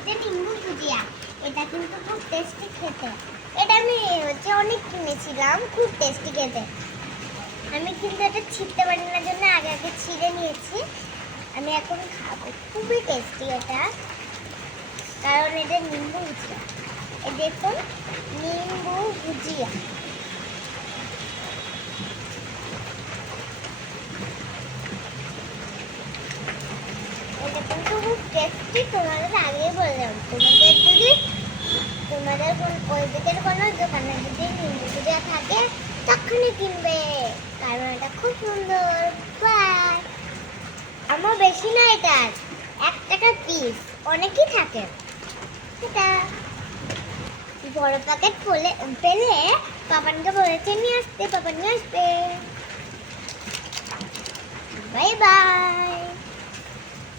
হচ্ছে নিম্বু ভুজিয়া। এটা কিন্তু খুব টেস্টি খেতে। এটা আমি অনেক কিনেছিলাম, খুব টেস্টি খেতে। আমি কিন্তু এটা ছিঁড়তে পারি না জন্য আগে আগে ছিঁড়ে নিয়েছি। আমি এখন খাবো, খুবই টেস্টি এটা, কারণ এটা নিম্বু ভুজিয়া। এই দেখুন, নিম্বু ভুজিয়া। এটা কিন্তু খুব টেস্টি। তোমাদের আগেই বললাম, তোমাদের ওই দিকের কোনো দোকানে যদি নিম্বু ভুজিয়া থাকে তখনই কিনবে, কারণ এটা খুব সুন্দর। বাই। আমার বেশি না, এটা 1 টাকা পিস, অনেকই থাকে। এটা বড় প্যাকেট পেলে পাপানকে বলেছে নিয়ে আসতে, পাপান নিয়ে আসবে। Bye bye.